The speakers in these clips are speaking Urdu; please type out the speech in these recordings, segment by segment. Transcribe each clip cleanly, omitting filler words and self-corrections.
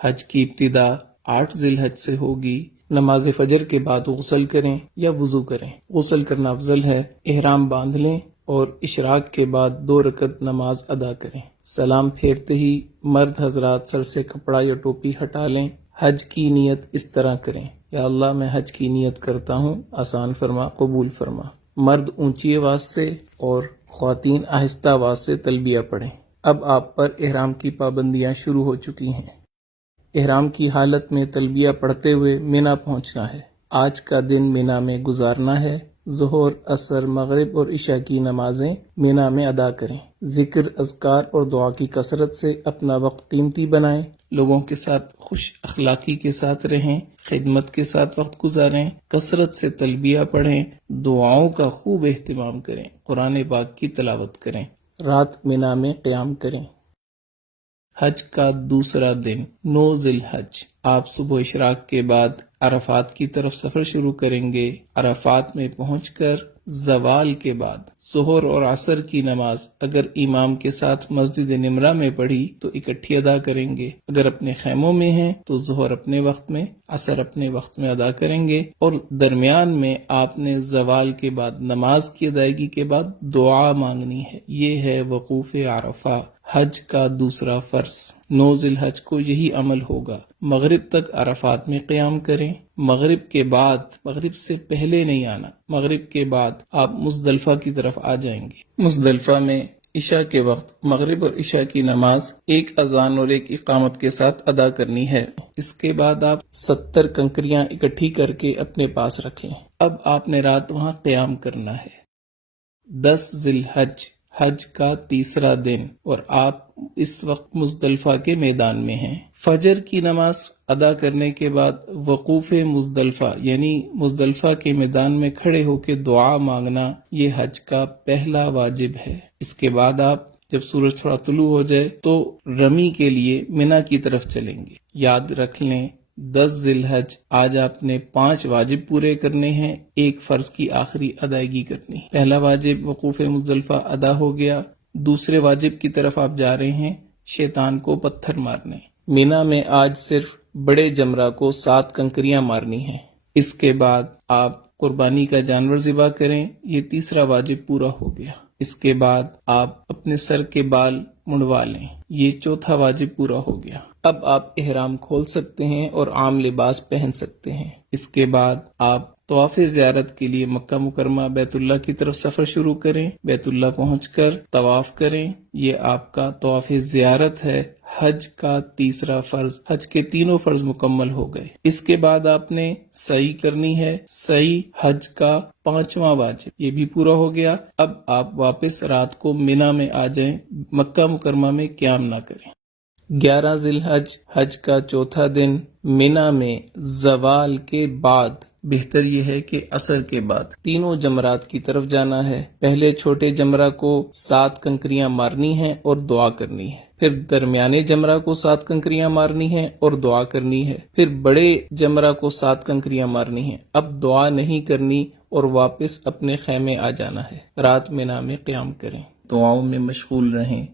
حج کی ابتدا 8 ذی الحج سے ہوگی۔ نماز فجر کے بعد غسل کریں یا وضو کریں۔ غسل کرنا افضل ہے۔ احرام باندھ لیں اور اشراق کے بعد 2 رکعت نماز ادا کریں۔ سلام پھیرتے ہی مرد حضرات سر سے کپڑا یا ٹوپی ہٹا لیں۔ حج کی نیت اس طرح کریں: یا اللہ میں حج کی نیت کرتا ہوں، آسان فرما، قبول فرما۔ مرد اونچی آواز سے اور خواتین آہستہ آواز سے تلبیہ پڑھیں۔ اب آپ پر احرام کی پابندیاں شروع ہو چکی ہیں۔ احرام کی حالت میں تلبیہ پڑھتے ہوئے مینا پہنچنا ہے۔ آج کا دن مینا میں گزارنا ہے۔ ظہر، عصر، مغرب اور عشاء کی نمازیں مینا میں ادا کریں۔ ذکر، اذکار اور دعا کی کثرت سے اپنا وقت قیمتی بنائیں۔ لوگوں کے ساتھ خوش اخلاقی کے ساتھ رہیں، خدمت کے ساتھ وقت گزاریں، کثرت سے تلبیہ پڑھیں، دعاؤں کا خوب اہتمام کریں، قرآن پاک کی تلاوت کریں، رات مینا میں قیام کریں۔ حج کا دوسرا دن 9 ذی الحج، آپ صبح اشراق کے بعد عرفات کی طرف سفر شروع کریں گے۔ عرفات میں پہنچ کر زوال کے بعد ظہر اور عصر کی نماز اگر امام کے ساتھ مسجد نمرہ میں پڑھی تو اکٹھی ادا کریں گے۔ اگر اپنے خیموں میں ہیں تو ظہر اپنے وقت میں، عصر اپنے وقت میں ادا کریں گے، اور درمیان میں آپ نے زوال کے بعد نماز کی ادائیگی کے بعد دعا مانگنی ہے۔ یہ ہے وقوف عرفہ، حج کا دوسرا فرض۔ 9 ذی الحج کو یہی عمل ہوگا۔ مغرب تک عرفات میں قیام کریں۔ مغرب کے بعد، مغرب سے پہلے نہیں آنا، مغرب کے بعد آپ مزدلفہ کی طرف آ جائیں گے۔ مزدلفہ میں عشاء کے وقت مغرب اور عشاء کی نماز ایک اذان اور ایک اقامت کے ساتھ ادا کرنی ہے۔ اس کے بعد آپ 70 کنکریاں اکٹھی کر کے اپنے پاس رکھیں۔ اب آپ نے رات وہاں قیام کرنا ہے۔ 10 ذی الحج، حج کا تیسرا دن، اور آپ اس وقت مزدلفہ کے میدان میں ہیں۔ فجر کی نماز ادا کرنے کے بعد وقوف مزدلفہ یعنی مزدلفہ کے میدان میں کھڑے ہو کے دعا مانگنا یہ حج کا پہلا واجب ہے۔ اس کے بعد آپ جب سورج تھوڑا طلوع ہو جائے تو رمی کے لیے منا کی طرف چلیں گے۔ یاد رکھ لیں 10 ذی الحج آج آپ نے 5 واجب پورے کرنے ہیں، ایک فرض کی آخری ادائیگی کرنی ہے۔ پہلا واجب وقوف مزدلفہ ادا ہو گیا۔ دوسرے واجب کی طرف آپ جا رہے ہیں، شیطان کو پتھر مارنے۔ مینا میں آج صرف بڑے جمرہ کو 7 کنکریاں مارنی ہیں۔ اس کے بعد آپ قربانی کا جانور ذبح کریں، یہ تیسرا واجب پورا ہو گیا۔ اس کے بعد آپ اپنے سر کے بال منڈوا لیں، یہ چوتھا واجب پورا ہو گیا۔ اب آپ احرام کھول سکتے ہیں اور عام لباس پہن سکتے ہیں۔ اس کے بعد آپ طواف زیارت کے لیے مکہ مکرمہ بیت اللہ کی طرف سفر شروع کریں۔ بیت اللہ پہنچ کر طواف کریں، یہ آپ کا طواف زیارت ہے۔ حج کا تیسرا فرض، حج کے تینوں فرض مکمل ہو گئے۔ اس کے بعد آپ نے سعی کرنی ہے، سعی حج کا 5واں واجب، یہ بھی پورا ہو گیا۔ اب آپ واپس رات کو مینا میں آ جائیں، مکہ مکرمہ میں قیام نہ کریں۔ 11 ذی الحج، حج کا چوتھا دن، مینا میں زوال کے بعد، بہتر یہ ہے کہ عصر کے بعد، تینوں جمرات کی طرف جانا ہے۔ پہلے چھوٹے جمرہ کو 7 کنکریاں مارنی ہیں اور دعا کرنی ہے، پھر درمیانے جمرہ کو 7 کنکریاں مارنی ہیں اور دعا کرنی ہے، پھر بڑے جمرہ کو 7 کنکریاں مارنی ہیں۔ اب دعا نہیں کرنی اور واپس اپنے خیمے آ جانا ہے۔ رات مینا میں قیام کریں، دعاؤں میں مشغول رہیں۔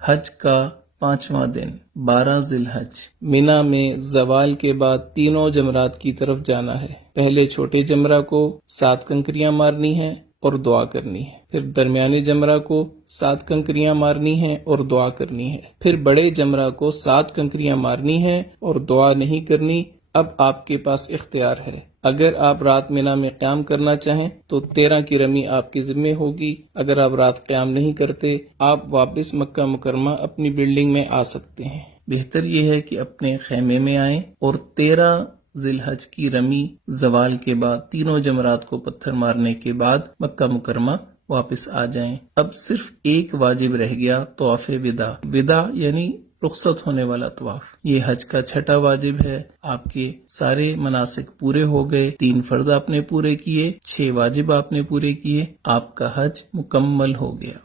حج کا 5واں دن، 12 ذی الحج، مینا میں زوال کے بعد تینوں جمرات کی طرف جانا ہے۔ پہلے چھوٹے جمرہ کو 7 کنکریاں مارنی ہیں اور دعا کرنی ہے، پھر درمیانے جمرہ کو 7 کنکریاں مارنی ہیں اور دعا کرنی ہے، پھر بڑے جمرہ کو 7 کنکریاں مارنی ہیں اور دعا نہیں کرنی۔ اب آپ کے پاس اختیار ہے، اگر آپ رات مینا میں قیام کرنا چاہیں تو 13 کی رمی آپ کے ذمہ ہوگی۔ اگر آپ رات قیام نہیں کرتے، آپ واپس مکہ مکرمہ اپنی بلڈنگ میں آ سکتے ہیں۔ بہتر یہ ہے کہ اپنے خیمے میں آئیں اور 13 ذی الحج کی رمی زوال کے بعد تینوں جمرات کو پتھر مارنے کے بعد مکہ مکرمہ واپس آ جائیں۔ اب صرف ایک واجب رہ گیا، طواف وداع۔ وداع یعنی رخصت ہونے والا طواف، یہ حج کا 6واں واجب ہے۔ آپ کے سارے مناسک پورے ہو گئے، 3 فرض آپ نے پورے کیے، 6 واجب آپ نے پورے کیے، آپ کا حج مکمل ہو گیا۔